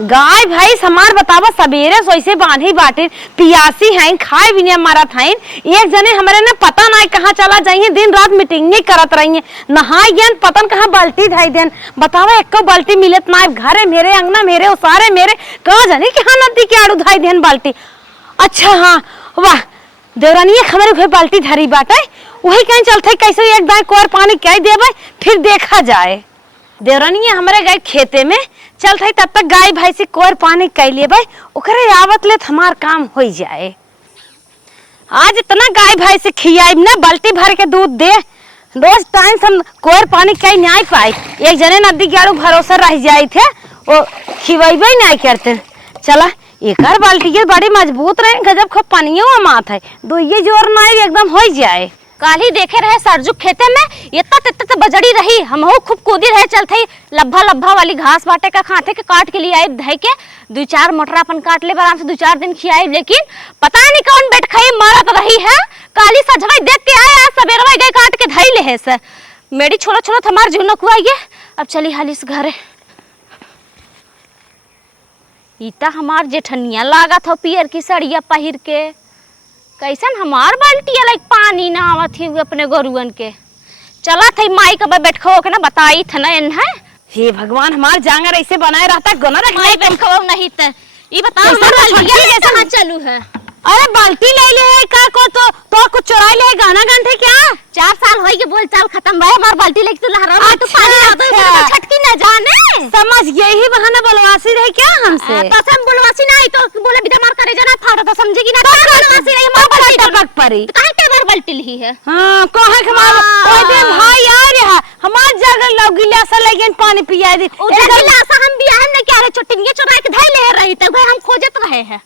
गाय भाई समार बतावा सवेरे सोइसे बांधी बाटे पियासी हैं खाए भी नहीं मारा था एक जने हमारे ने पता ना कहाँ चला जाइए दिन रात मीटिंग करत रही नहाई गन पतन कहाँ बाल्टी धाई देन बतावा एक बाल्टी मिलत ना घरे मेरे अंगना मेरे उसारे मेरे कहाँ जाने कहाँ नदी के आड़ू धाई देन बाल्टी। अच्छा हाँ वाह देवरानी हमारे घर बाल्टी धरी बाटे वही कहीं चलते कैसे एक दाई कोर पानी कह देवे फिर देखा जाए। देवरानी हमारे गए खेते में चल थे तब तक गाय भाई से कोर पानी कह लिए भाई ओकरे आवत ले हमार काम हो जाए। आज इतना गाय भाई से खियाई ना बाल्टी भर के दूध दे रोज टाइम से कोर पानी कहीं नहीं पाई एक जने नदी के आड़ू भरोसा रह जाए थे वो खिवाई नहीं करते। चला एक बाल्टी के बड़ी मजबूत रहे गजब खूब पानियों मात है दो ये जोर नहीं एकदम हो जाए। काली देखे रहे सरजुक खेते में इतना बजड़ी रही हम खूब कूदी रहे चलते लब्भा लब्भा वाली घास बाटे का खाते के काट के लिए आए धई के 2-4 मोटरा अपन काट ले आराम से 2-4 दिन खियाई लेकिन पता नहीं कौन बैठ खाई मारत रही है। काली सजवाई देख के आए आज सवेरवा गए काट के धई ले है से मेरी छोड़ो छोड़ो हमार जुनो कुआइए अब चली हाली से घरे। इता हमार जेठनिया लागत हो पियर की सड़िया पहिर के कैसन हमार बाल्टी लाइक पानी ना आवत ही अपने गोरुअन के चला थे माई कब बैठो के ना बताई था ना है। हे भगवान हमार जांगर ऐसे बनाए रहता गोना माई बैठो नहीं त ये बता हमार बाल्टी कैसे कहां चालू है। अरे बाल्टी ले ले है का को तो कुछ चुराई ले गाना गंठे क्या 4 साल होई के बोल चाल खत्म भाई हमार बाल्टी लेके तू लहरा तू पानी ला दो तो छटकी ना जाने समझ यही बहाना बलवासी रहे क्या हमसे तो हम बलवासी नहीं तो बोले बिदा मार करे जाना फाड़ तो समझेगी ना तो बलवासी रही हमार बाल्टी टपक पड़ी तो काहे के बार बाल्टी ली है। हां कहे के हमार ओए दे भाई यार यहां हमार जगह लौगिला सा लेकिन पानी पिया दे ओ जगह सा हम बियाह में क्या रे चुटनिया चुरा के धई ले रही त भाई हम खोजत रहे हैं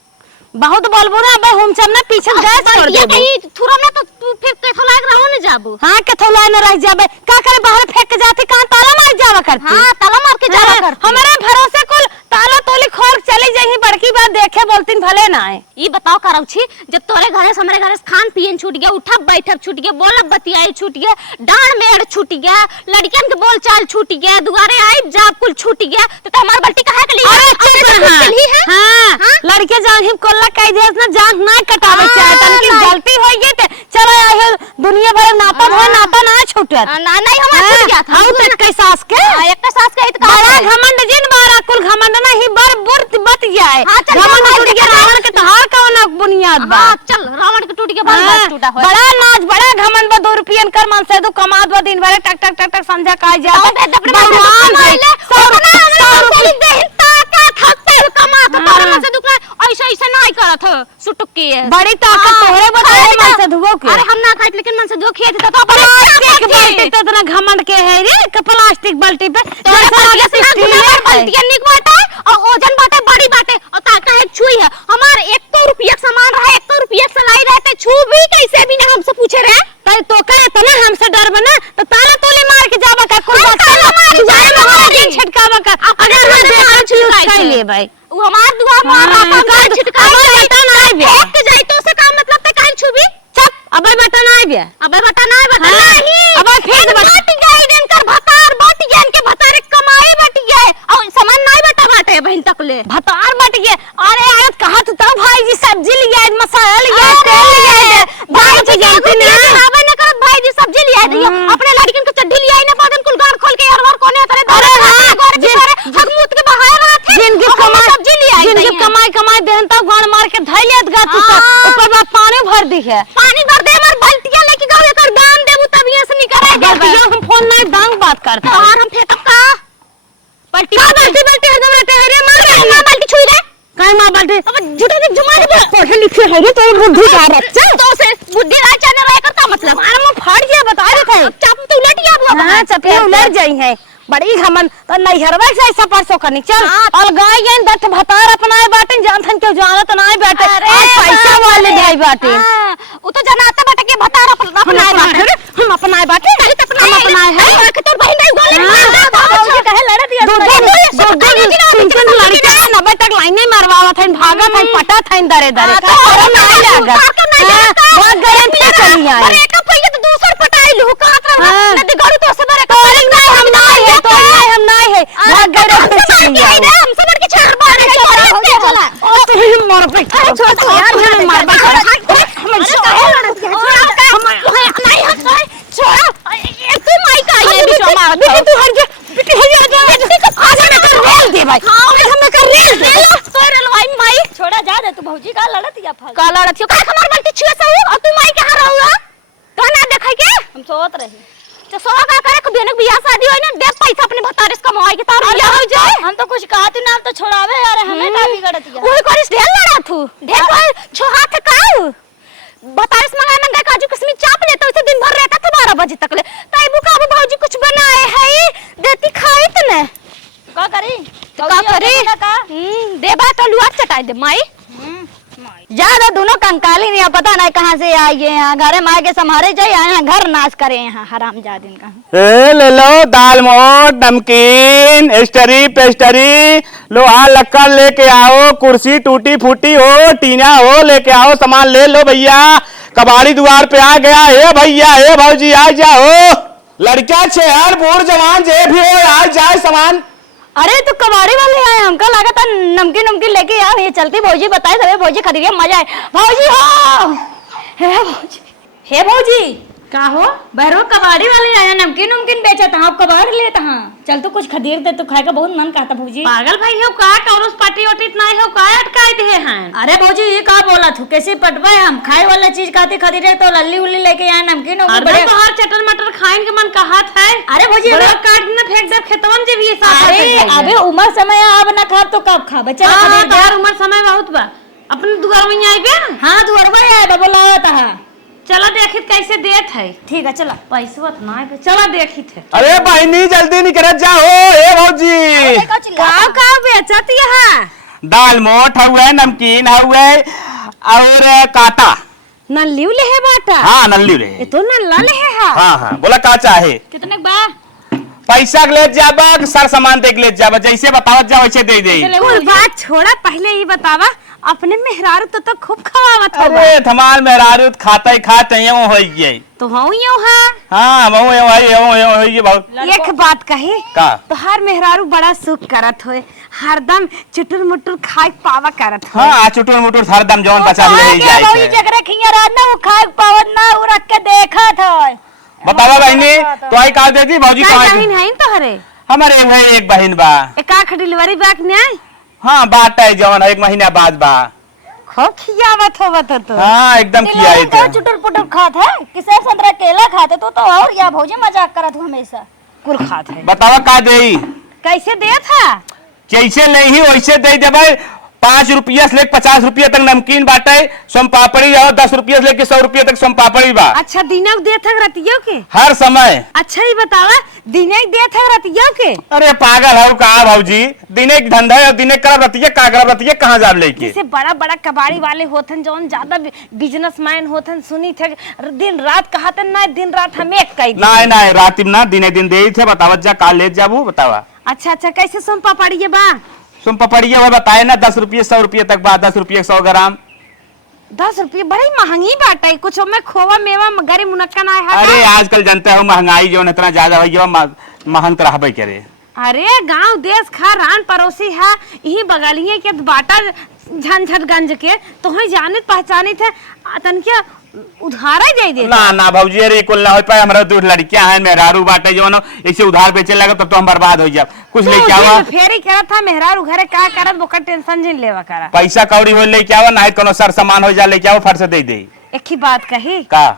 बहुत बोलबो ना भाई हम सब ना पीछे गए छोड़ दे कहीं थुरा में तो तू फिर केथो लाग रहो न जाबू। हां केथो लाग न रह जाबे का करे बाहर फेंक के जाते कहां ताला मार जावा करती। हां ताला मार के जावा करती हमारे भरोसे कुल ताला तोली खोर चली जाही बड़की बात देखे बोलतीन भले ना है। ई बताओ करौ छी जब तोरे घरे से हमरे घरे से खान पियन छूट गया उठब बैठब छूट गया बोलब बतियाई छूट गया डांड मेड़ छूट गया लड़कियन के बोल चाल छूट गया दुआरे आई जाब कुल छूट गया तो हमार बाल्टी काहे के लिए है। हां लड़के जान हम कोल्ला कह दे ना जान ना कटावे चाहे तन की गलती हो गई त चलो आए दुनिया भर नाता हो नाता ना छूटत ना नहीं हमार छूट गया था हां तक के सास के एक का सास के तो बड़ा घमंड जिन बारा कुल घमंड ना ही बर बुर्त बत जाए घमंड टूट गया रावण के तहार कौन बुनियाद बा चल रावण के टूट गया बाल टूटा हो बड़ा नाच बड़ा घमंड बा 2 रुपयन कर मन से दो कमात बा दिन भर टक टक टक टक समझा का जा भगवान है 100 रुपया ऐसा ऐसा नहीं करत हो सुटुक के बड़ी ताकत तोरे बताए मन से धुओ के अरे हम ना खाइत लेकिन मन से धो खेत तो प्लास्टिक बाल्टी तो इतना घमंड के है रे के प्लास्टिक बाल्टी पे बाल्टी निक बाटे और ओजन बाटे बड़ी बाटे और ताका एक छुई है हमार 100 रुपया सामान रहा 100 रुपया सलाई रहते छू भी कैसे भी ना हमसे पूछे रे तो का इतना हमसे डर बना तो ताला तोले मार के जावा का कोई बात छटकावा का अगर हम देखा छुई ले भाई वो हमार दुआ मार रहा था छिटकाई बता ना आए बे एक जाई तो से काम मतलब ते काहे छुबी चप अबे बता ना आए बे अबे बता ना बता नहीं अब फिर बाटी गई दिन कर भतार बाटी गन के भतार कमाई बाटी गए और सामान नहीं बता बाटे बहन तक ले भतार बाटी गए अरे औरत कहा तू तो भाई जी सब्जी ले आए मसाला ले आए तेल ले आए भाई जी जानते नहीं आवे न कर भाई जी सब्जी ले आए अपने लड़किन को चड्डी ले आई ना पादन कुल गाड़ खोल के यार कोने तले अरे हां हगमूत के बाहर रहा थे जिनकी कमाई सब्जी ले आई जिनकी कमाई देहन तो गाड़ मार के धइ लेत गा तू ऊपर बा पानी भर दी है पानी भर दे मर बाल्टियां लेके गावे कर दान देबू तब यहां से निकले हम फोन नहीं दांग बात करते और हम फेंकब का बाल्टी बाल्टी है हमरा तेरे मार बाल्टी छुई रे काय मां बाल्टी अब झूठे से जुमा दे पढ़े लिखे है रे तो बुद्धि जा रहा तो से बुद्धि राज चल रहा है का मतलब अरे मैं फाड़ गया बता देते चाप तो उलट गया वो हां चपे उलट जाई है बड़ी घमन तो नहीं हरवा से ऐसा परसो करनी चल और गाय गन दत भतार अपनाए बाटे जानथन के जानत नहीं बैठे आज पैसा वाले भाई बाटे वो तो जनाता बाटे के भतार अपनाए बाटे हम अपनाए बाटे हम अपनाए है के तोर बहन नहीं बोले कहे लड़ दिया दो लड़का 90 तक लाइन मारवावा था भागा था पटा था दरे दरे और नहीं लागा बहुत गरम पे चली आई अरे का पहिले तो दूसर पटाई लू का नदी गड़ू तो से बरे तो हम नहीं है भाग गए हम समझ के छाड़ मारे मार पे छोड़ दो यार, हमें मार पे तू माई का ये बीच में मार बेटी तू हट जा, बेटी हट जा, आ जा ना कर रेल दे भाई, हमें कर रेल दे तोरे लवाई माई छोड़ा जा दे, तू भौजी का लड़त या फल का लड़त का हमार बाल्टी छुए से हो और तू माई कहां रहू तो ना देखै के हम सोत रही। तो सोवा का करे को बेनक बियाह शादी होई ना दे पैसा अपने भतारिस कमाई के तार बियाह हो जाए। हम तो कुछ कहा तू नाम तो छोड़ावे यार, हमें का बिगड़त या ओही करिस ढेर लड़ा थू ढेर कोई छो हाथ काऊ भतारिस मंगा काजू किशमिश चाप ले तो उसे दिन भर रहता था 12 बजे तक ले ताई बुका अब भौजी कुछ बनाए है देती खाई त ने का करी तो का करी देबा तो लुआ चटाई दे माई ज्यादा दोनों कंकाली नहीं, पता नहीं कहाँ से आई है यहाँ, घरे माँ के संभारे जाए यहाँ घर नाश करे यहाँ हराम जादिन का। ए ले लो दाल मोट नमकीन स्टरी पेस्टरी लोहा लक्कड़ लेके आओ, कुर्सी टूटी फूटी हो टीना हो लेके आओ, सामान ले लो भैया। कबाड़ी द्वार पे आ गया, हे भैया हे भौजी आ जाओ, लड़का छेहर बूढ़ जवान जे भी हो आ जाए सामान। अरे तो कबाड़ी वाले आए, हमका लगा था नमकीन नमकीन लेके आओ, ये चलती भौजी बताए सबे भौजी खरीदे मजा आए। भौजी हो हे भौजी, हे भौजी का हो बहरो कबाड़ी वाले आया, नमकीन नमकीन बेचा था, आप कबाड़ लेता हाँ, चल तो कुछ खरीद दे, तो खाए का बहुत मन करता भौजी। पागल भाई हो का टोरस पार्टी ओटी इतना है का अटकाई दे हैं। अरे भौजी ये का बोला तू, कैसे पटवाए हम खाए वाला चीज खाते खरीदे तो लल्ली उल्ली लेके आए नमकीन अरे बड़े। बाहर चटर मटर खाइन के मन कहत है। अरे भौजी बड़ा काट न फेंक दे खेतवन जे भी साथ अरे अबे उम्र समय अब ना खा तो कब खा बच्चा हां यार उम्र समय बहुत बा, अपने दुआर में आई बे। हाँ तू अरबा आए बोला था, चला देखित कैसे देत है। ठीक है चला पैसा ना है, चला देखित है। अरे बहनी जल्दी निकल जाओ हे भौजी। का बेचत यहाँ दाल मोट हुए नमकीन हुए और काटा नल्ली ले है बाटा। हाँ नल्ली ले, ये तो नल्ला ले है। हाँ हाँ बोला का चाहे कितने बा पैसा ले जाबा सर सामान देख ले जाबा, जैसे बतावत जा वैसे दे दे। कुल बात छोड़ा, पहले ही बतावा अपने मेहरारू तो खूब खवावत हो। अरे धमाल मेहरारू खाता ही खाते यूं हो गई तो हूं यूं है। हाँ बहु यूं है यूं बहुत। एक बात कही का तोहार मेहरारू बड़ा सुख करत होए, हरदम चुटुर मुटुर खाए पावा करत होए। हाँ चुटुर मुटुर हरदम जौन बचा ले जाए वही जगह खिया रात ना वो खाए पावत ना वो रख के देखा था। बतावा बहनी तो आई का देती भौजी का का बहन है तोहरे? हमारे भाई एक बहन बा। एका डिलीवरी बैक ने आई हाँ बात है जौन एक महीना बाद बा। खूब खियावत होवत तो। हाँ एकदम खियाई थे। चुटुर पुटुर खात है किसे संतरा केला खाते तो और या भौजी मजाक करत हो हमेशा। कुल खात है। बतावा का दे कैसे दे था? जैसे नहीं वैसे दे देवे। 5 रुपया से लेकर 50 रुपया तक नमकीन बाटे, सोम पापड़ी और 10 रुपया से लेकर 100 रुपया तक सोम पापड़ी बा। अच्छा दिनक दे था रतियो के? हर समय। अच्छा ही बतावा दिनक दे था रतियो के? अरे पागल हो का भौजी, दिने के धंधा और दिने करब रतिया का करब रतिया कहाँ जाब लेके। जैसे बड़ा बड़ा कबाड़ी वाले होथन जौन ज्यादा बिजनेसमैन होथन, सुनी थे दिन रात कहते ना दिन रात हम एक कई नहीं नहीं रात ना दिने दिन दे थे। बतावत जा काल ले जाबू बतावा। अच्छा अच्छा कैसे सोम पापड़ी बा? सोम पपड़िया वो बताए ना 10 रुपये 100 रुपये तक बा, 10 रुपये 100 ग्राम। 10 रुपये बड़ी महंगी बाटे, कुछ में खोवा मेवा गरी मुनक्का ना है। अरे आजकल जानते हो महंगाई जो इतना ज्यादा हो महंग तो रहबे करे। अरे गांव देश खा रान पड़ोसी है यही बगलिए के बाटा झंझटगंज के तो ही जानित पहचानित है तन क्या उधार दे दे। ना ना भौजी अरे कुल ना हो पाए, हमरा दो लड़कियां हैं मेहरारू बाटे जो ना ऐसे उधार बेचे लगा तब तो हम बर्बाद हो जाए। कुछ लेके आवा फेरी करत था मेहरारू घरे का करत बोकर टेंशन जिन लेवा करा। पैसा कौड़ी हो लेके आवा ना कोनो सर सामान हो जा लेके आओ फट से दे दे। एक ही बात कही का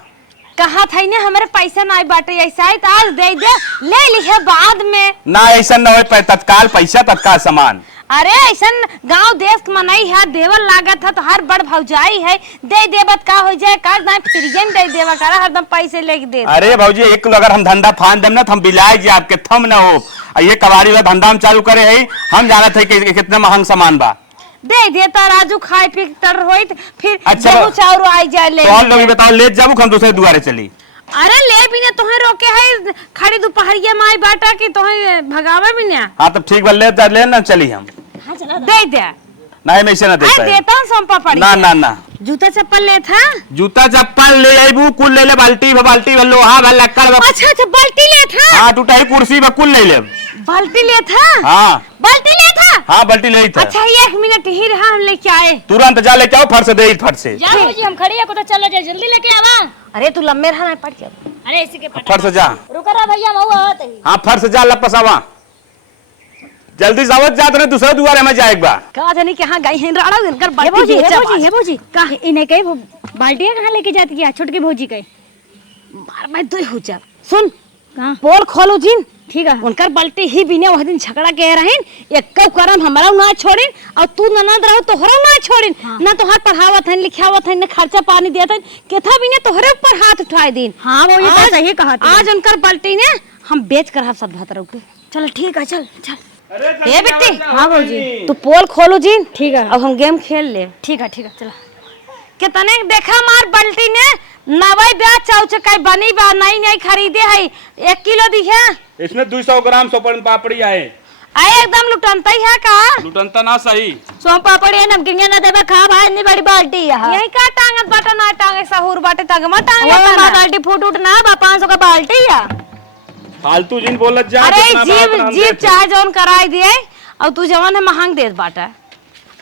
कहा था ने हमारे पैसा ना बाटे ऐसा है तो आज दे दे ले लिहे बाद में ना ऐसा ना हो पाए, तत्काल पैसा तत्काल सामान। अरे ऐसा गांव देश मनाई है देवल लागत है तो हर बड़ भौजाई है दे देवत का हो जाए का ना फ्रीजन दे देवा करा हरदम पैसे लेके दे। अरे भौजी एक किलो अगर हम धंधा फान देम ना तो हम बिलाए जी आपके थम ना हो। ये कबाड़ी वाला धंधा हम चालू करे है, हम जानत है कि कितना महंग सामान बा। दे देता राजू खाए पी तर होई फिर अच्छा, गेहूं चाउर आई जाए ले। तो और लोग बताओ ले जाबू हम दूसरे दुआरे चली। अरे ले भी ने तोहे रोके है खड़ी दोपहरिया माई बाटा की तोहे भगावे भी ना। हाँ तो ठीक बा ले ना चली हम। दे दे नहीं मैं इसे ना दे पाए। देता हूँ सोम पापड़ी। ना ना ना जूता चप्पल ले था? जूता चप्पल ले आईबू कुल ले ले, बाल्टी लोहा भर लक्कड़। अच्छा अच्छा बाल्टी ले था? हाँ टूटा ही कुर्सी कुल ले ले। बाल्टी ले था? हाँ बाल्टी ले था? हाँ बाल्टी ले था। अच्छा 1 मिनट ही रहा, हम लेके आए। तुरंत जा लेके आओ, फट से दे फट से। जा भौजी हम खड़ी है को तो चलो जा जल्दी लेके आवा। अरे तू लंबे रहा, पड़ गया। अरे इसी के फट से जा। रुका रहा भैया मऊ आवत है। हाँ फट से जा लपसावा, जल्दी जावत जा तने दूसरे दुआरे में जाए एक बार। कहा जानी कहाँ गई हैं राणा, इनकर हे बाल्टी भौजी बेचा हे भौजी बाज। हे भौजी कहां इन्हें कहीं बाल्टियां कहां लेके जाती है छोटकी भौजी के? मार मैं दो हो जा। सुन कहां? पोल खोलो जिन, ठीक है। उनकर बाल्टी ही बिने वह दिन झगड़ा के रहिन, एक करम हमरा ना छोड़िन और तू ननद रहो तोहरा ना छोड़िन। ना तोहार पढ़ावत है, लिखावत है, ना खर्चा पानी देत है, केथा बिने तोहरे ऊपर हाथ उठाए दिन। हां भौजी तो सही कहा तू। आज उनकर बाल्टी ने हम बेच कर हम सब भतरौ के। चल ठीक है चल चल। ए बेटी, हां भौजी तू पोल खोलो जिन, ठीक है। अब हम गेम खेल ले। ठीक है चला। कितने देखा मार बाल्टी ने नवाई ब्याह चाउ चकाई बनी बा, नई नई खरीदे है, 1 किलो दिखे। इसमें 200 ग्राम सोपन पापड़ी आए। आए एकदम लुटनता ही है का? लुटनता ना सही। सोम पापड़ी नमकीन ना देबा खा भाई इतनी बड़ी बाल्टी है। यही का टांगत बाटा ना टांगे सहूर बाटे तगमा टांगे वो तना। बाल्टी फूट उठ ना बा 500 का बाल्टी है। फालतू जिन बोलत जा। अरे जितना बात जीव नाम जीव देते। चाहे जौन कराई दिए और तू जवान है महंग देत बाटा।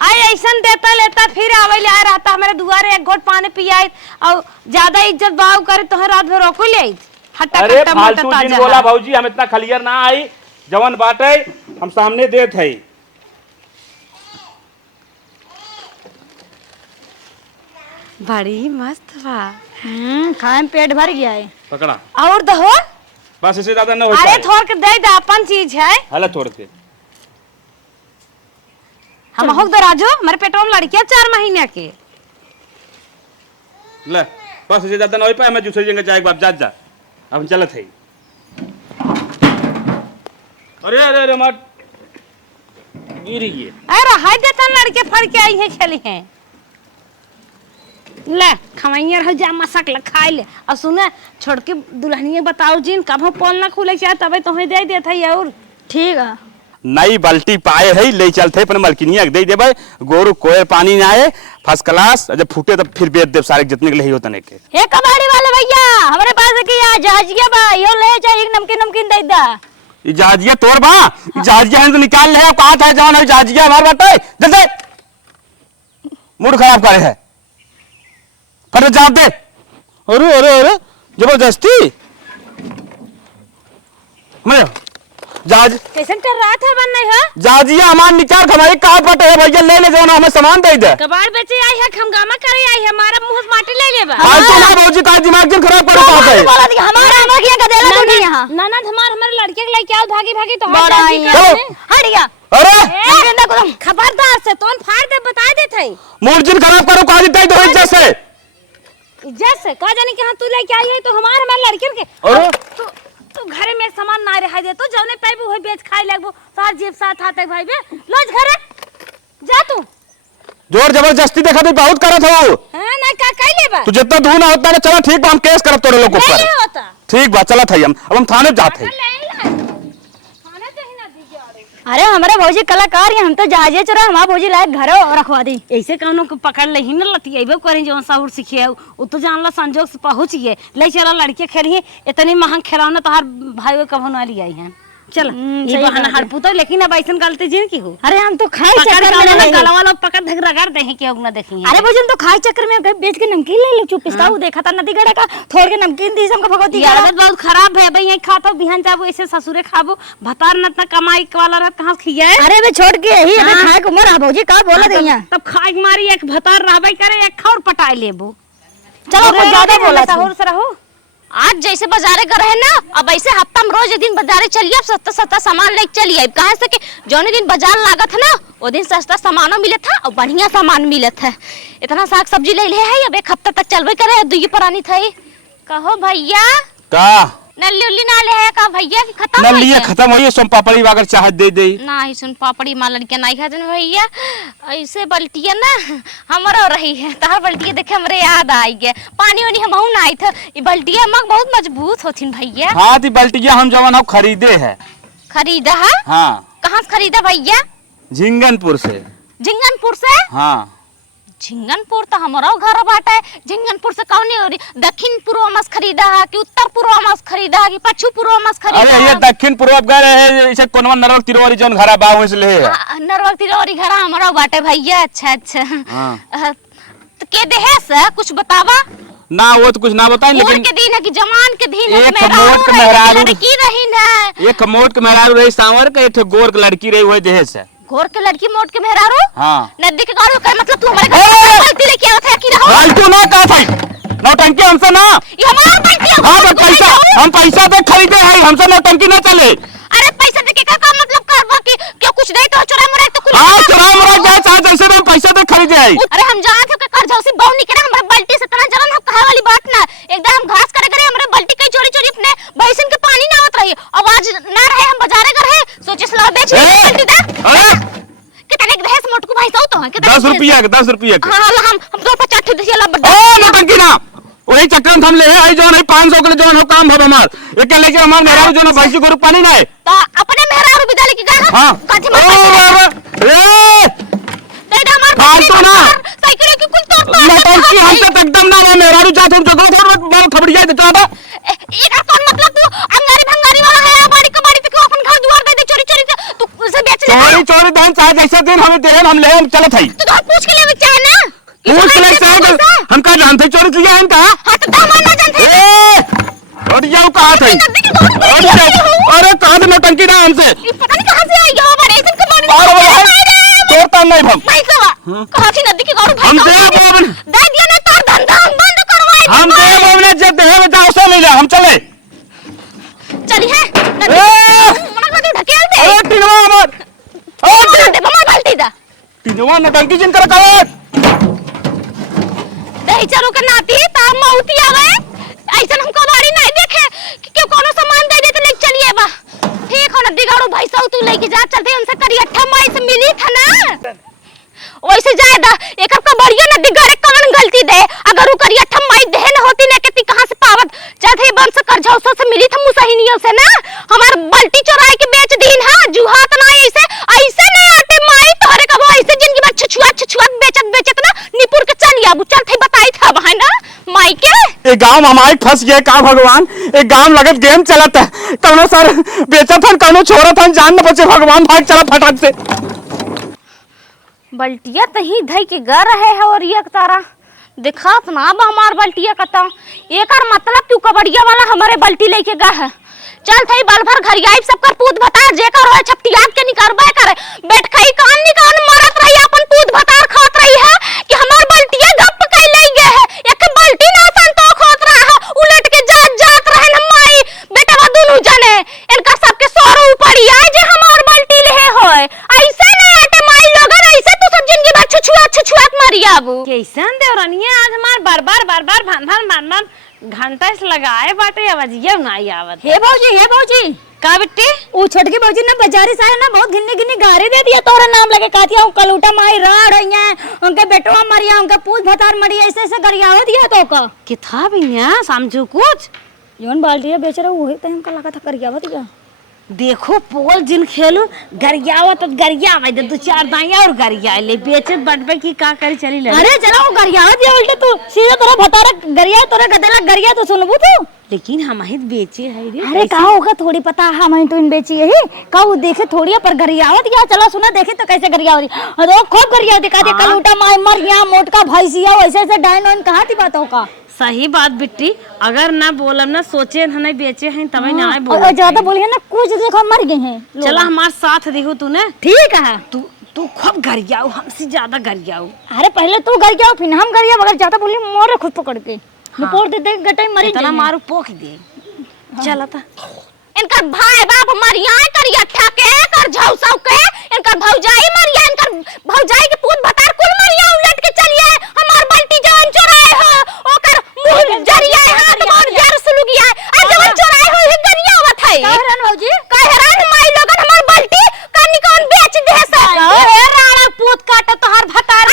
आई ऐसन देता लेता फिर आवे ले आए रहता हमारे दुआरे, एक घोट पानी पियाई और ज्यादा इज्जत बाव करे तो रात भर रोको ले आई। हट्टा अरे कट्टा मोटा फालतू जिन ताजा बोला है। भौजी, हम इतना खलियर ना आई, जवन बाटे हम सामने देत है। बड़ी मस्त बा। खाए में पेट भर गया है। पकड़ा और दहो, बस, इससे ज्यादा ना हो अरे पाए। थोड़ के दे दे, अपन चीज है। हला छोड़ के हम हो दराजो, हमारे पेटों में लड़कियां 4 महीने के। ले, बस इससे ज्यादा ना हो पाए। मैं दूसरी जगह जाए, बाप जा जा। अब हम चलत है। अरे अरे अरे मत गिरी ये। अरे हाय देता लड़के फड़ के आई है खेली हैं। ले खवाइया रह जा, मसक ले खाई ले। और सुने छोड़ के दुल्हनिया बताओ जिन कब हम पोल ना खुले चाहे तबे तुम्हें दे देत है। और ठीक है। नई बाल्टी पाए है, ले चलते अपन मलकिनिया दे देबे। गोरु कोई पानी ना आए, फर्स्ट क्लास। जब फूटे तब फिर बेच देव सारे जितने के लिए होता नहीं के। हे कबाड़ी वाले भैया हमारे पास की आ जहाजिया बा, यो ले जा एक नमकीन दे दा। इजाजिया तोर बा, इजाजिया है तो निकाल ले। कहा था जवान है इजाजिया हमार बाटे, जल्दी मूड खराब करे है। फट जा दे। अरे अरे अरे जबरदस्ती मैं जहाज कैसन कर रहा था बनने है? जाजिया हमार निकाल हमारे कहा पटे है भैया, ले ले जाना हमें सामान दे दे। कबाड़ बेचे आई है, खमगामा करे आई है, हमारा मुंह से माटी ले लेबा। हाल तो ना भौजी का दिमाग जिन खराब पड़ता है। बोला दी हमारा मखिया का देला तू नहीं यहां। ननद हमारे लड़के के लेके आओ, भागी भागी तो बड़ा हट ही जाती है। है। हट गया। अरे गेंदा को खबरदार से तोन फाड़ दे, बता देत है मूड जिन खराब करो कहा देते तो इज्जत से। इज्जत से कह जाने कि हां तू लेके आई है तो हमारे लड़के के। अरे तू घरे में सामान ना रहा दे तो जौने पैबू होय बेच खाई लगबो, तार जेब साथ आते भाई बे लोज घरे जा। तू जोर जबरदस्ती देखा तो बहुत करत हो। हां ना का काई लेबा तू जितना दूर ना होता ना, चलो ठीक बा, हम केस करब तोरे लोग ऊपर। नहीं होता। ठीक बा चलत है हम। अब हम थाने जाते हैं। खाना चाहिए ना दीजिए। अरे हमारे भौजी कलाकार हैं, हम तो जहाजिया चुरा हमारा भौजी लायक घर रखवा दी। ऐसे कौनो को पकड़ ले ही न लतियेबे करें जो साहुर सिखिए उ तो जानला संजोग से पहुंचिए ले चला लड़के खेलिए। इतनी महंग खिलौना तो हर भाई कभो ना लिया है। चल ये सही बहाना बात है। हड़पुतो, लेकिन अब ऐसन गलती जिन की हो। अरे हम तो खाई पकड़ चक्कर के में ना नहीं। गलवा लोग पकड़ धक रगड़ दे हैं कि अब ना देखी। अरे भौजी हम तो खाई चक्कर में कहीं बेच के नमकीन ले लो चुपिस्ता देखा था नदी गड़ा का थोड़ के नमकीन दी हमको भगवती ये आदत बहुत खराब है भाई। यही खाता बिहान जाबो ऐसे ससुरे खाबो, भतार न इतना कमाई वाला रह कहां खिया है। अरे बे छोड़ के यही अबे खाए को मर भौजी का बोला दैया। तब खाए के मारी एक भतार रहबे करे, एक खौर पटाई लेबो। चलो कुछ ज्यादा बोला तू। साहुर से रहो। आज जैसे बाजारे कर रहे ना, अब ऐसे हफ्ता में रोज दिन बाजारे चलिए। अब सस्ता सस्ता सामान लेके चलिए। कहे से कि जौने दिन बाजार लागत है ना, वो दिन सस्ता सामानो मिलत है और बढ़िया सामान मिलत है। इतना साग सब्जी ले ले है, अब एक हफ्ता तक चलबे करे। दुई पुरानी थई कहो भैया का नल्ली उल्ली ना ले है का भैया कि खत्म न हो लिए गया? खत्म होइए। सोम पापड़ी अगर चाहत दे दे नहीं सुन पापड़ी मां लड़के नहीं खाते ना भैया। ऐसे बल्टिया ना हमारा रही है, तार बल्टिया देखे हमरे याद आई गया। पानी वानी हम ना आई था। ये बल्टिया मग बहुत मजबूत होथिन भैया। हाँ ती बल्टिया हम जवन हम खरीदे है। खरीदा है? हाँ कहाँ से खरीदा भैया? झिंगनपुर से। झिंगनपुर से? हाँ झिंगनपुर तो हमारा घर बाटे। झिंगनपुर से कौन हो रही? दक्षिण पूर्व मस खरीदा है कि उत्तर पूर्व मस खरीदा है कि पश्चिम पूर्व मस खरीदा? अरे ये दक्षिण पूर्व गए है इसे कोनवा नरक तिरोरी जौन घरा बा वहीं से ले है। नरवल तिरोरी घर हमारा बाटे भैया। अच्छा अच्छा। तो के देहे से कुछ बतावा ना, वो तो कुछ ना बताएं, लेकिन के दिन है कि जमान के दिन है, एक खमोट के मेहरारू लड़की रही ना, एक खमोट के मेहरारू रही सांवर के, एक गोर के लड़की रही हुई देहे से। घोर के लड़की मोट के मेहरारू? हाँ। नदी के गाड़ू का मतलब तू हमारे घर में गलती लेके आया था कि रहो? फालतू ना कहा था, नौटंकी हमसे ना। ये हमारा गलती है। हाँ तो पैसा हम पैसा दे खरीदे हैं, हमसे नौटंकी ना चले। अरे पैसा दे के का मतलब करवा कि क्यों कुछ नहीं तो चुरा मुरा तो कुछ? हाँ चुरा मुरा जाए चाहे जैसे हम पैसा दे खरीदे हैं। अरे हम जानत हो के कर्जौसी बहु नहीं करे हमारे बल्टी से तना जलन हो कहा वाली बात ना। एकदम हम घास करे करे हमारे बल्टी कई चोरी चोरी अपने भैंसन के पानी ना आवत रही, आवाज ना रहे, हम बाजारे कर है सोचे सलाह बेच बल्टी दा। अरे कितने के भैंस मोटकू भैंस हो तो है? 10 रुपया के 10 रुपया के। हां हम तो 50 दे दिया बड्डा। ओ नौटंकी ना, वही चक्कर में हम ले हैं जो नहीं 500 के जो हो काम है हमार एक लेके हमार मेहरारू जो ना भैंसी को पानी ना है तो अपने मेहरारू विदा लेके गए। हां काठी ओ मार ए तेरा हमार फालतू ना साइकिल के कुछ तोड़ नौटंकी हमसे तो एकदम ना मेहरारू जात हम जगह बहुत खबड़िया देता था। एका कौन मतलब तू अंगारी भंगारी वाला है? बाड़ी का बाड़ी तक अपन घर द्वार दे दे चोरी चोरी से तू उसे बेच ले। चोरी चोरी देन चाहे जैसे दिन हमें दे हम ले हम चलत हई। तो पूछ के ले चाहे ना, पूछ ले चाहे हम का जानते चोरी किया है का? हां तो दामन ना जानते। ए और ये कहां थे? अरे कहां थे नौटंकी ना हमसे? पता नहीं कहां से आई हो बड़े ऐसे कमाने। तोड़ता नहीं हम पैसा कहां की नदी के गांव भाई हम दे बोबन दे दिया ना तार धंधा हम बंद करवाए। हम दे बोबने जे देह में जाओ से मिले हम चले चली है नदी मना कर दे ढकेल दे। ए टिनवा हमर ओ दे ममा बाल्टी दा टिनवा नौटंकी जिन कर कावत दही चलो के नाती ता मौती आवे ऐसा हम कबाड़ी नहीं देखे कि क्यों कोनो सामान दे देते ले चलिए बा। ठीक हो नदी गाड़ू भाई साहब तू लेके जा चलते उनसे करी 8 मई से मिली था ना वैसे जायदा एकर का बढ़िया नदी गड़े कौन गलती दे? अगर उ करी 8 मई दे न होती ने केती कहां से पावत जाथे बंस कर झौसो से मिली था मुसहिनियों से ना हमार बल्टी चोराई के बेच दीन। हां जुहात ना ऐसे ऐसे नहीं आटे माई तोरे का वो ऐसे जिंदगी में छुआ बेचत ना निपुर के चल आबू चल थे बताई था भाई ना माई के ए गांव हमारे फंस गए का भगवान। एक गांव लगत गेम चलत है कौनो सर बेचत हन कौनो छोड़त हन जान न बचे भगवान भाग चला फटाक से। बल्टिया तही धई के ग रहे है और एक तारा दिखात ना बा हमार बल्टिया कता एकर मतलब तू कबड़िया वाला हमारे बल्टी लेके गा है। चल थई बाल भर घर आई सब कर पूत भतार जेकर होए छपटियात के निकरबे करे बैठ खई कान निकान मारत रही अपन पूत भतार खात रही है कि हमार बल्टिया गप कई ले गए है एक बल्टी ना संतोष होत रहा है उलट के जात रहे न माई बेटा वा दोनों जने इनका सबके सोरो ऊपर आए जे हमार बल्टी ले होए ऐसे नहीं आटे माई लोगन ऐसे तो सब जिंदगी भर छुछुआत मरी आबू। कैसन देवरानिया आज हमार बार बार भान घंटा से लगाए बाटे आवाजिया नहीं आवत। हे भौजी का बिट्टी वो छोटकी भौजी ने बाजारी से ना बहुत घिन्नी गारी दे दिया तोरा नाम लगे कहतिया हूं कलूटा माई राड़ है उनके बेटवा मरिया उनके पूछ भतार मरिया ऐसे गरियाओ दिया तो का कि था बिया समझो कुछ जोन बाल्टिया बेच रहा वही तो हमका लगा था गरियावा दिया। देखो पोल जिन खेलू गरियावा तो गरियावा दे 2-4 दाइया और गरिया ले बेचत बटबे की का करे चली ले। अरे चला वो गरियावा दिया उल्टे तू सीधा तोरा भतारा गरिया तोरा गदेला गरिया तो सुनबू तू लेकिन हम ही बेचे है रे। अरे का होगा थोड़ी पता हम ही तो इन बेची है का वो देखे थोड़ी पर गरियावा दिया चला सुना देखे तो कैसे गरियावा दिया अरे खूब गरिया दिखा दे कलूटा माई मरिया मोटका भैंसिया वैसे ऐसे डाइन वाइन कहां थी बातों का। सही बात बिट्टी अगर ना बोलम ना सोचे नहीं बेचे हैं तभी ना बोल ज्यादा बोली है ना कुछ देखो मर गए हैं। चला हमारे साथ देखो तूने ठीक है तू खूब गरियाओ हमसे ज्यादा गरियाओ। अरे पहले तू गरियाओ फिर हम गरिया अगर ज्यादा बोली मोरे खुद पकड़ के रिपोर्ट दे दे गटाई मरी इतना मारू पोख दे। चला था इनकर भाई बाप मरिया करिया ठाके कर झौसौ के इनकर भौजाई मरिया इनकर भौजाई के पूत भतार कुल मरिया उलट के चलिए हमार बल्टी जवन चोराए हो ओकर मुंह जरिया हाथ मोर जर सुलगिया आ जवन चोराए हो हे गरिया आवत है। कहरन भौजी कहरन माई लोगन हमार बल्टी कनी कौन बेच दे सा ए राणा पूत काट तो हर भतार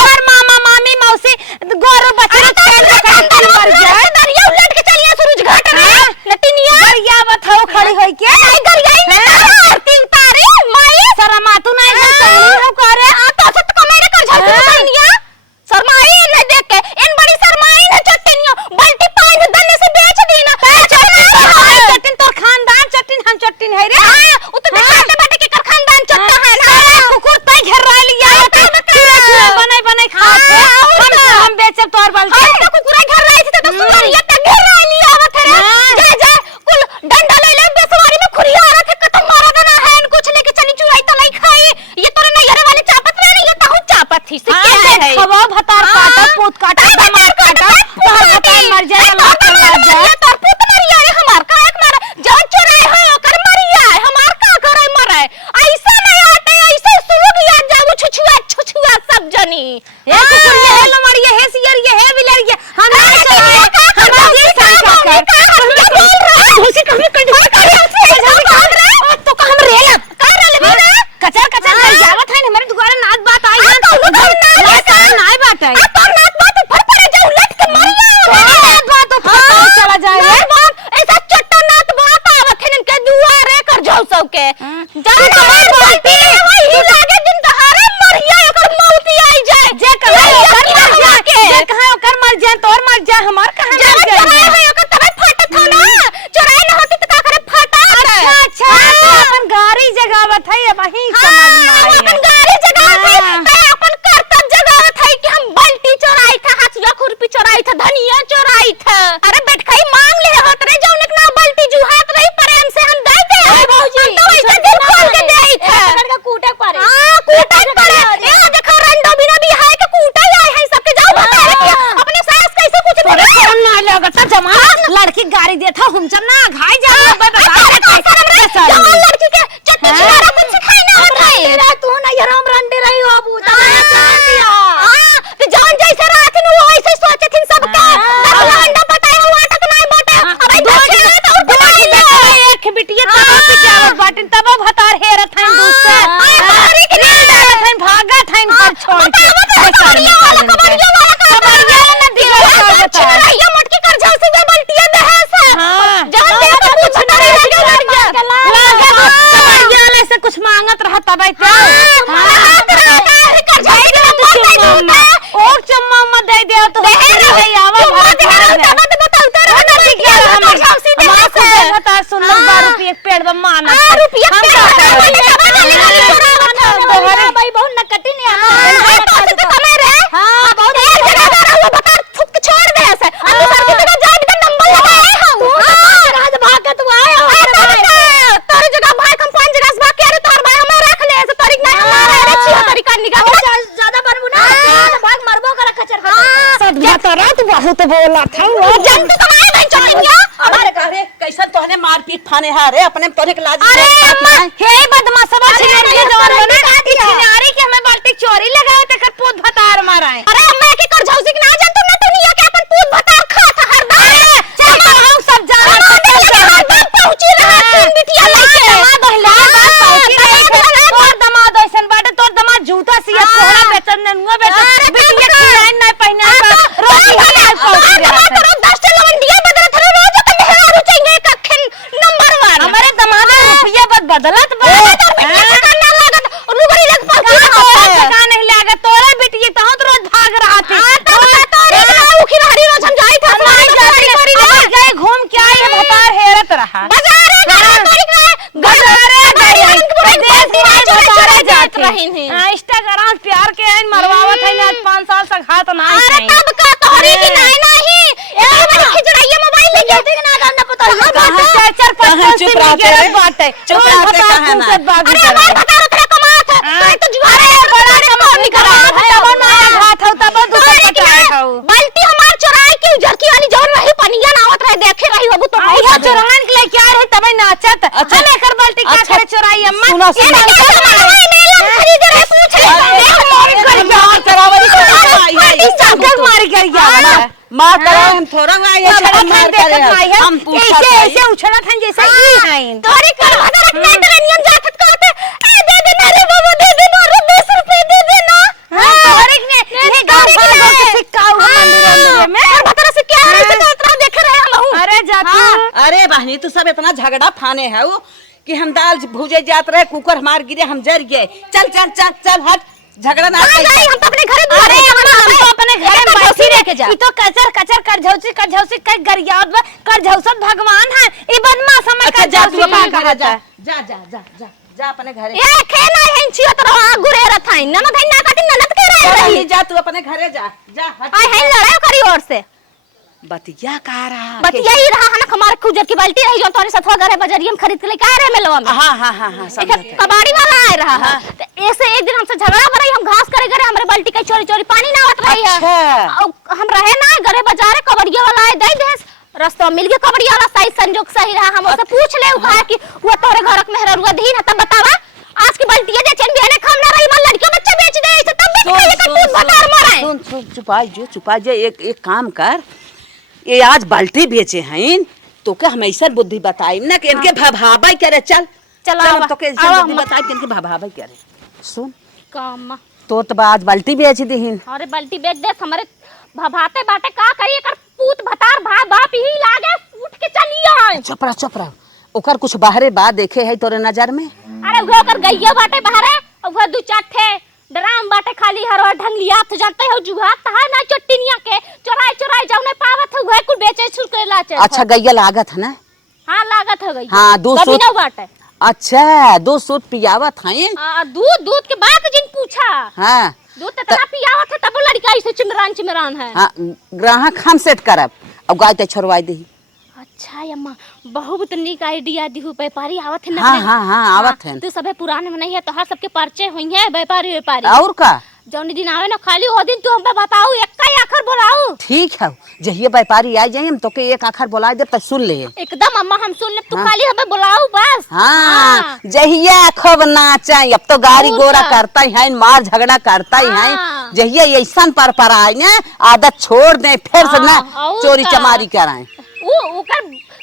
हर मामा मामी मौसी गोर बच्चा मर जाए दरिया उलट के चलिए सूरज घाट में नटिनिया गरिया बताओ खड़ी होई के गरिया तीन तारे माई शर्मा तू नहीं हे कुकुर ये है लमड़ी ये है सियर ये है बिलर ये हम नहीं चलाए हमारी सरकार घुसी कभी तो का हम रेल का रेल कचर कचर कर जावत है हमारे दुकान नात बात आई है नाय बात आई तो नात बात फर पड़े जाऊ लट के मरिया नात बात तो फर चला जाए ऐसा चट्टा नात बात आवत है इनके दुआरे कर जाऊ सब के जा बोलती ही लागे दिन दहाड़े मरिया ओकर मौती आई जाए जे कहे ओकर मर जाके जे कहे ओकर मर जाए तोर मर जाए हमार कहां मर जाए है ओकर तबे फाटत हो ना चोराई न होती त का करे फाटा अच्छा अपन गाड़ी जगावत है अब ही समझ में आई अपन गाड़ी जगावत है त अपन कर्तव्य जगावत है कि हम बाल्टी चोराई था हाथिया खुरपी चोराई था धनिया चोराई था अरे बैठ खाई मांग ले होत रे जौन ना बाल्टी जुहात रही प्रेम से हम दे दे भौजी तो ऐसे दिल खोल के दे था लड़का कूटे पड़े हां कूटे पड़े ए देखो रंडो बिना भी है के कूटे आए है सबके जाओ बता अपने सास कैसे कुछ करे कौन ना लगता जमात लड़की गाड़ी दे था हम चल ना घाई जा जवान लड़की के चट्टी चिरारा कुछ सिखाई ना होत है तू ना ये राम रंडे रही हो अबू हां तो जान जैसे रात न वो ऐसे सोचे थी सबके अंडा पटाए हुआ तक नहीं बटे अबे देखे तो दवाई एक बिटिया तब पिटावत बाटिन तब भतार हेरत है दूसरे मारी के नहीं डालत है भागत है घर छोड़ के कबरिया न दिया बता ये मटकी कर जाओ से बल्टिया दे से जान दे तो कुछ नहीं लगे कबरिया ले से कुछ मांगत रहता बैठे कर जाएगा ओ चम्मा मत दे दे तो ले आवा मत बताते रहना दिखला हम बता सुंदर 12 रुपए एक पेड़ में माना रुपया भाई बहुत नकटी नहीं आना तो कमे रे हां बहुत वो बता थुक छोड़ दे ऐसे अंदर की जगह जा एकदम नंबर लगाए हम राज भाग के तू आया तोरी जगह भाई हम 5 जगह से भाग के अरे तोर भाई हमें रख ले ऐसे तारीख नहीं हमारा रे छिया तारीख निकाल ज्यादा बनबू ना भाग मरबो कर खचर सद बात रात बहुत बोला था जब तो कमाए बन चोरिया अरे करे कैसन तोहने मारपीट फाने है रे अपने तोहने के लाज अरे हे बदमाशवा छिनारी जवान बने छिनारी के हमें बाल्टी चोरी लगाए तकर पूत भतार माराए अरे अम्मा के कर झौसी के ना जान तुम ना दुनिया के अपन पूत भतार खाता हरदम चल हम सब जान पहुंची रहा तीन बिटिया लेके दमाद हला बात पहुंची रहे तोर दमाद ऐसन बाटे तोर दमाद जूता सिया कोहरा बेचन ननुआ बेचन बिटिया खिलाइन नहीं पहना रोटी हलाल पहुंची रहा है 10 लवंडिया बदल थरो रोज तो मेहरारू चाहिए कखन नंबर 1 हमारे दमाद रुपया बदलत करना लागत रुगड़ी लग पहुंची नहीं लागत तोरे बिटिया तो रोज भाग रहा थे तोरे ना उखी रही रोज हम जाई था गए घूम के आए भतार हेरत रहा इंस्टाग्राम प्यार के आइन मरवावत है आज 5 साल से घात ना अरे तब का तोहरी की नहीं ए बड़ी खिचड़ाइया मोबाइल ले गए थे ना ना पता है 4-5 चुप रहते रे बात चुप रहते कहां ना अरे हमार बता तेरा कमात है तो जुआरे बड़ा कमात नहीं करा तब ना घात हो तब दूसरा पटाए हो बाल्टी हमार चोराई की जरकी वाली जौन रही पनिया नावत रहे देखे रही अब तो नहीं चोरान के लिए क्या रहे तब नाचत चल एकर बाल्टी का करे चोराई अम्मा खरीद रहे पूछ मारी कर गया मार करा हम थोड़ा मार करे हम पूछा ऐसे उछला था जैसे ही है तोरी कर भगा रखने नियम जात कहते ए दे दे ना रे बाबू दे दे ना 20 रुपए दे दे ना हां तोरी ने ये गाड़ी के सिक्का हुआ मंदिर में और बता से क्या है से इतना देख रहे हम अरे जातू अरे बहनी तू सब इतना झगड़ा फाने है वो कि हम दाल भूजे जात रहे कुकर मार गिरे हम जर गए चल चल चल चल हट झगड़ा ना जाई हम तो अपने घरे अरे हम तो अपने घरे में बैठी रह के जा ई तो कचर कचर कर झौसी कर गरियात कर झौसत भगवान है ई बदमाश समझ कर जा तू अपने घर जा जा जा जा जा जा अपने घरे ए खेना है छियो तो गुरे रथाई ननद है ना काटी ननद के रही जा तू अपने घरे जा जा आई है लड़ाई करी और से बतिया कह रहा बतिया ही रहा है ना हमारे खुजर की बाल्टी रही जो तोरे सथवा घरे बजरिया में खरीद के लेके आ रहे मेलवा में हां हां हां एक कबाड़ी वाला आ रहा है तो ऐसे एक दिन हमसे झगड़ा भराई हम घास करे घरे हमारे बाल्टी का चोरी चोरी पानी ना आवत रही है हम रहे ना घरे बाजारे कबड़िया वाला आए दे दे रास्ता मिल गया कबड़िया वाला सही संजोग सही रहा हम उससे पूछ ले कहा कि वो तोरे घर में मेहररुआ दी ना तब बतावा आज की बाल्टी दे चन भी है ना खाना रही मन लड़कियों बच्चे बेच दे ऐसे तब बेच के तू बता तो चुपा जो एक काम कर, ये आज बाल्टी बेचे हैं तो के हम ऐसा बुद्धि बताई ना कि इनके भभाबाई करे। चल चल तो के ऐसा बुद्धि बताई कि इनके भभाबाई करे। सुन काम तो आज बाल्टी बेच दीहिन। अरे बाल्टी बेच दे हमारे भभाते बाटे का करिए कर पूत भतार भाई बाप ही लागे उठ के चलिए। चुप रह ओकर कुछ बाहरे बात देखे है तोरे नजर में। अरे वो कर गइया बाटे बाहरे और वो दू चार ठे ड्राम बाटे खाली हर ढंगलिया तो जानते हो जुहा तहा ना चट्टिनिया के चोराई जाउने पावत है वो कुल बेचे शुरू करेला चे। अच्छा गैया लागत है ना? हां लागत है गइया। हां दूध कभी ना बाटे। अच्छा दूध सूद पियावत हैं। दूध के बात जिन पूछा। हां दूध तो तना पियावत है तब लड़का ऐसे चिमरान है। हां ग्राहक हम सेट करब अब गाय ते छोड़वाई दही। अच्छा अम्मा बहुत निक आइडिया दिहु व्यापारी आवत है ना। हां आवत है। तू सबे पुराने में नहीं है तो हर सबके परिचय हुई है व्यापारी और का जौनी दिन आवे ना खाली वो दिन तू हमपे बताऊ एक आखर बोलाऊ। ठीक है जहिए व्यापारी आ जाए हम तो के एक आखर बोला दे त सुन ले। एकदम अम्मा हम सुन ले तू खाली हमें बुलाऊ बस। हां जहिए खूब नाचा अब तो गाड़ी गोरा करता ही है मार झगड़ा करता ही है। जहिए ऐसा पर आए ना आदत छोड़ दे फिर से ना चोरी चमारी कराएं। ओकर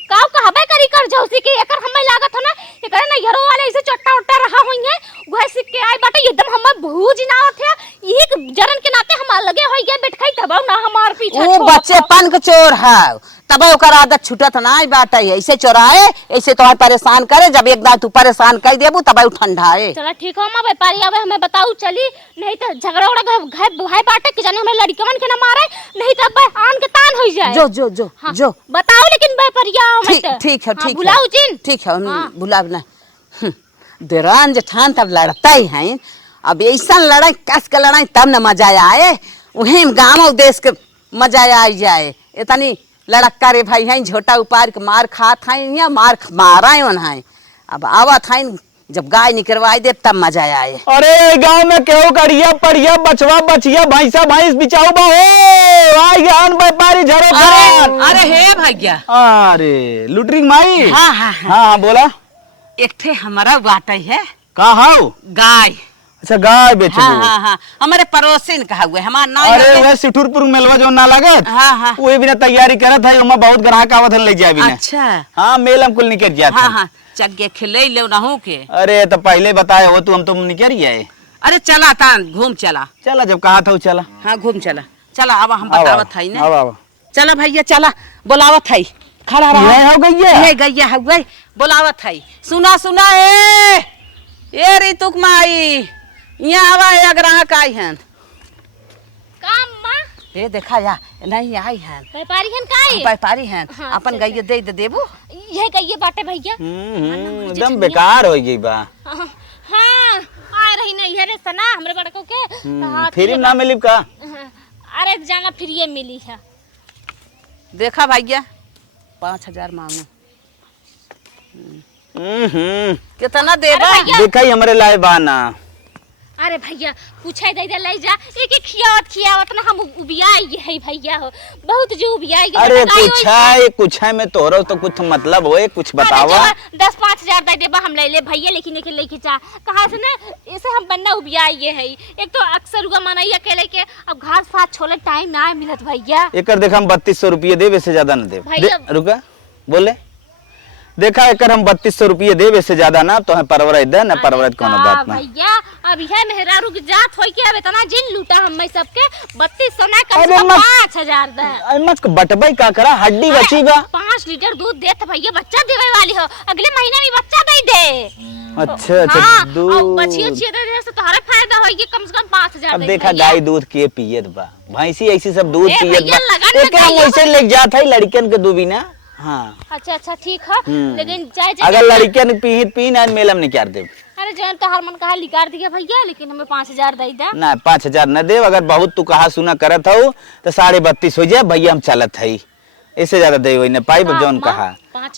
काव कहबे करी कर जौसी के एकर हमें लागत हो ना एकर ना यरो वाले ऐसे चट्टा उट्टा रहा हुई है वह सिक के आई बाटे एकदम हम भूज ना होथे एक जरन के नाते हम लगे होई गए बैठई तब ना हमार पीछे ओ बच्चे पन के चोर है तब ओकर आदत छूटत ना बाटे ऐसे चोराए ऐसे तो परेशान करे जब एक दांत तू परेशान कर देबू तब ठंडाए। चला ठीक है मां व्यापारी आवे हमें बताऊ चली नहीं तो झगड़ा उड़ा भाई बाटे कि जाने हमें लड़कवन के ना मारे नहीं तब आन के तान हो जाए। जो बताओ लेकिन व्यापारी ठीक है बुलाऊ जिन ठीक है बुलाव ना। देरान जेठान तब लड़ता ही है अब ऐसा लड़ाई कस के लड़ाई तब न मजा आए उन्हें गाँव और देश के मजा आ जाए। इतनी लड़का रे भाई हैं झोटा उपार के मार खात हैं या मार मारा है अब आवत हैं जब गाय निकलवाई दे तब मजा आए। अरे गांव में केहू करिया पड़िया बचवा बचिया भैंसा भैंस बिचाऊ बा हो आई गहन व्यापारी झरो खरान। अरे हे भैया अरे लुटरिंग माई। हाँ बोला एक ठे हमारा बाटे है। का हाउ गाय। अच्छा गाय बेचबो। हाँ हमारे पड़ोसी ने कहा हुए हमार ना। अरे वह सिठुरपुर मेलवा जो ना लागत वो बिना तैयारी करत है ओमा बहुत ग्राहक आवत है ले जाए बिना। अच्छा हां मेल हम कुल निकल जात। हां चगे खिले ले रहूं के। अरे तो पहले बताए हो तू हम तो निकल गए। अरे चला ता घूम चला जब कहा था चला। हां घूम चला अब हम बतावत है ना। अब चला भैया चला बुलावत है खड़ा रहा ये हो गई है। ये गैया है गई बुलावत है। सुना ए रितुक माई यहाँ आवा है ग्राहक आई हैं। काम मां ये देखा या नहीं आई हैं व्यापारी हन काई व्यापारी हैं हाँ, अपन गैया दे देबू। ये गइए बाटे भैया। एकदम बेकार हो गई बा। हां आ रही नहीं है रे सना हमरे बड़को के फ्री ना मिली का। अरे जाना फिर ये मिली है। देखा भैया 5000 मांगू। कितना देबा देखा ही हमारे लाए बाना। अरे भैया पूछे दे ले जा एक खियावत ना हम उबियाई है भैया हो बहुत जो उबियाई। अरे कुछ है में तोरो तो कुछ मतलब होए कुछ बतावा। 10-5 दे देबा हम ले भैया लेकिन लेके जा कहां से ना इसे हम बन्ना उबियाई है एक तो अक्सर उगा मनाई अकेले के अब घास फास छोले टाइम ना मिलत भैया। एकर देखा हम 3200 रुपये देवे से ज्यादा न दे। रुका बोले देखा एकर हम 3200 रुपये देवे से ज्यादा ना तो है परवरत दे ना परवरत कोनो बात ना भैया अब यह मेहरा रुक जात होई के अब इतना जिन लूटा हम सबके 3200 ना कम अरे से 5000 दे। मत बटबई का करा हड्डी बची बा। 5 लीटर दूध देत भैया बच्चा देवे वाली हो अगले महीने में बच्चा दे दे। अच्छा दूध बचिए दे से तोहरा फायदा होई कम से कम 5000 अब देखा गाय दूध के पियत बा भैंसी ऐसी सब दूध पियत बा लगन हम वैसे ले जात है लड़कन के दूबी ना। हाँ अच्छा ठीक है लेकिन चाहे अगर लड़कियन पी ना मेलम नहीं कर दे। अरे जन तो हर मन कहा लिकार दिया भैया लेकिन हमें 5000 दे दे ना 5000 न दे अगर बहुत तू कहा सुना करत हो तो 32.5 हो जाए भैया हम चलत है इससे ज्यादा दे वही न पाई जौन कहा।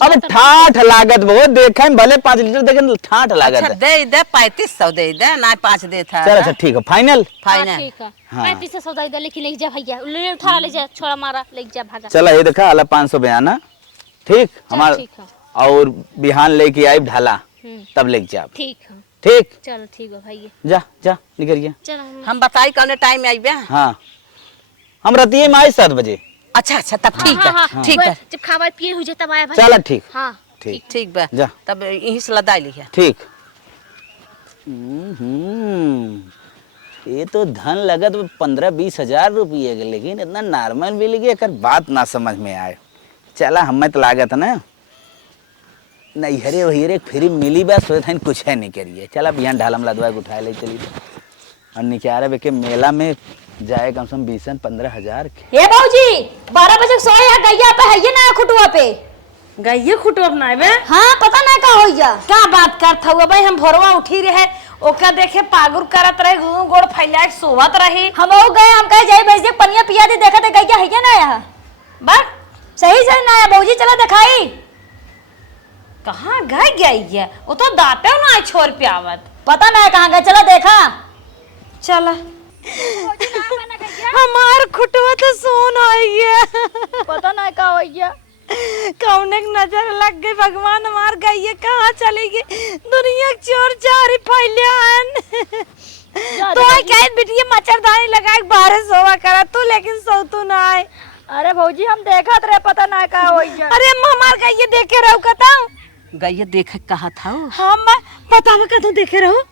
अब ठाठ लागत बहुत देखे भले 5 लीटर देखे ठाठ लागत अच्छा दे 3500 दे ना 5 दे था। चल अच्छा ठीक है फाइनल ठीक है 3500 दे दे लेकिन ले जा भैया ले उठा ले जा छोड़ा मारा ले जा भागा। चला ये देखा अला 500 बयाना ठीक हमारा और बिहान लेके आई ढाला तब लेके जा। ठीक है ठीक चल ठीक है भैया जा निकल गया। चल हम बताई कौन टाइम में आईबे। हाँ हम रतिये में आए 7 बजे। अच्छा अच्छा तब ठीक बा ठीक बा जब खावा पिए हो जाए तब आया भाई। चल ठीक हाँ ठीक ठीक बा जा। तब यहीं से लदा लिया। ठीक। ये तो धन लगत 15-20 हजार रुपये के, लेकिन इतना नॉर्मल बिल के एकर बात ना समझ में आए। चला हमें तो लागत ना नहीं हरे वही फ्री मिली बस सोचते हैं कुछ है नहीं करिए। चला बिहान ढालम लदवा उठा ले चली और निकारे के मेला में जाए कम से कम 20-15 हजार के। हे भौजी 12 बजे सोए है गैया पे है ये ना खुटुआ पे गइये खुटो बनाए बे। हाँ पता ना का होइया का बात करत हुआ भाई, हम भोरवा उठी रहे ओका देखे पागुर करत रहे, गोड़ फैला के सोवत रही। हम हो गए हम कहे जाई भैंस पनिया पिया दे देखा ते गैया है ये ना आया बस सही से ना आया भौजी चला दिखाई कहाँ गए गई है वो तो दाते ना छोड़ पे आवत। पता ना कहाँ गए चला देखा चला हमार खुटवा तो सोन आई है। पता ना का होइया कौने की नजर लग गई भगवान, हमार गई है कहाँ चली गई दुनिया के चोर चारी फैलियान। तो क्या बिटिया मच्छरदानी लगा के बाहर सोवा करा तू, लेकिन सो तू ना आए। अरे भौजी हम देखत रहे पता ना का होइया अरे अम्मा हमार गई देखे रहो कता गैया देखे कहा था हम बतावा का तू देखे रहो।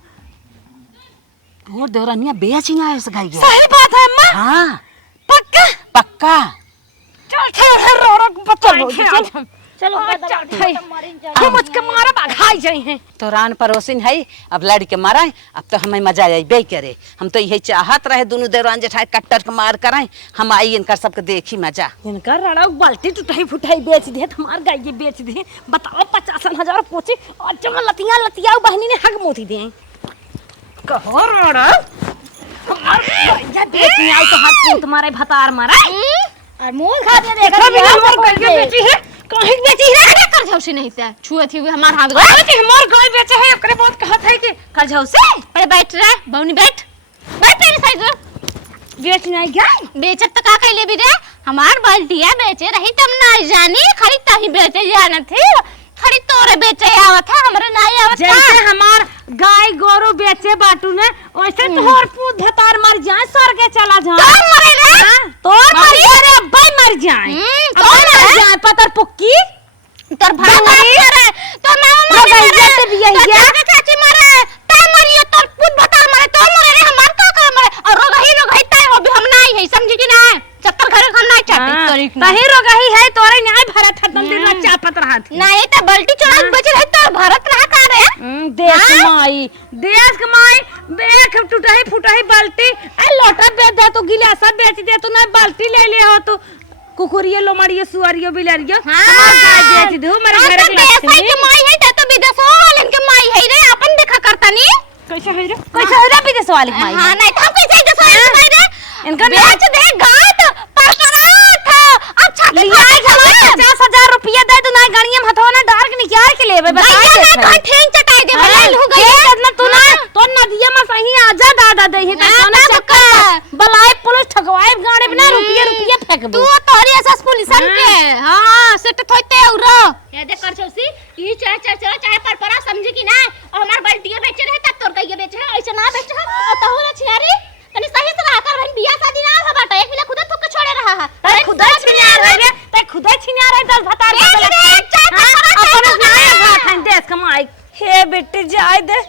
और देवरानिया बेचिंग आए उस गैया। सही बात है अम्मा। हाँ पक्का पक्का। चल चल रोड़क बचल चल चलो हम मुझके मारा भागाई जाई हैं। तो रान पड़ोसिन है अब लड़ के मारा अब तो हमें मजा आई बे करे। हम तो यही चाहत रहे दोनों देवरान जेठाई कट्टर के मार कराए हम आई इनकर सबके देखी मजा। इनका रड़ा बाल्टी टूटाई फुटाई बेच दे हमार गाय बेच दे। बताओ 50,000 पहुंचे और जब लतिया लतिया बहनी ने हक मोती दे कहो रड़ा हमार गाय बेचने आई तो हाथ पूत मारे भतार मारा और मुंह खा दे देखा अभी हमार गाय बेची है कहीं बेची है कर जाओ से नहीं था छुए थी हमार हाथ अरे हमार गाय बेचे है ओकरे बहुत कहत है कि कर जाओ से अरे बैठ रे बौनी बैठ बैठ तेरे साइड बेचने आई गाय बेचत तो का कहले भी रे हमार बाल्टिया बेचे रही तब ना जानी खड़ी तही बेचे जाना थी खड़ी तोरे बेचे आवत है हमरे ना आवत जैसे हमार गाय गोरू बेचे बाटू ने वैसे तोहर पूत भतार मर जाए स्वर्ग चला जाए तोर मरे रे तोर मर रे अब्बा मर जाए तोर मर जाए पतर पुक्की तोर भाई मरे तो मामा मरे भी यही है चाची मरे ता मरियो तोर पूत भतार मरे तो मरे रे हमार का कर मरे और रोगही ता अभी हम ना है समझी कि ना चक्कर घर हम ना चाहते तोरी तही रोगही है तोरे न्याय भरत है तंदिर ना चापत रहा थी ना ये तो बल्टी चढ़ा बच रहे तो भारत रहा का रे देश कमाई बेख टूटाई फुटाई बाल्टी ए लोटा बेच दे तो गिलासा बेच दे तो ना बाल्टी ले ले हो तो कुकुरियो लोमड़ियो सुअरियो बिलरियो हमार गाय बेच दो मेरे घर के लक्ष्मी के माई है तो विदेशों वालन के माई है रे अपन देखा करता नी कैसे है रे विदेश वाले की माई हां नहीं तो हम कैसे विदेश वाले माई रे इनका बेच दे गात परपरात अच्छा लिया 50,000 रुपया दे तू ना गाड़ियां में हथवा ना डाल के निकाल के लेबे बता दे ना ठेंग चटाई दे भले हो गई ना तू ना तो नदिया में सही आजा दादा दे है तो चक्कर बलाए पुलिस ठगवाए गाड़ी बिना रुपया फेंक तू तोरी एसएस पुलिसन के हां सेट थोइते औरो ये देख कर छौसी ई चाहे परपरा समझी कि ना और हमार बाल्टिया बेचे रहे तब तोर कहिए बेचे है ऐसे ना बेचे और तहुरा छियारी तनी सही से रहा कर बहन बियाह शादी ना हो बाटा एक मिला खुद थुक के छोड़े रहा है अरे खुदा छिना रहे ते खुदा छिना रहे दस भतार अपन नया घाट है देश कमाई हे बेटी जाय दे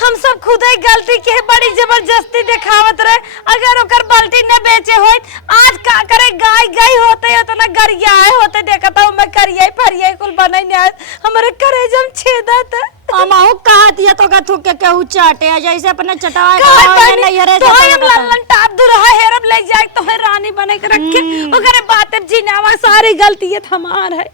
हम सब खुद ही गलती के बड़ी जबरदस्ती दिखावत रहे। अगर ओकर बाल्टी न बेचे होय आज का करे गाय गई होते हो तो ना गरिया होते देखता हूं मैं करिया फरिया कुल बनई ने हमरे करेजम छेदत अमाऊ कहा दिया तो का थूक के केहू चाटे जैसे अपने चटावा नहीं हरे तो हम लल्लन टाप दू रहा हेरब ले जाए तो रानी बने के रखे ओकरे बात जीनावा सारी गलती है हमार है।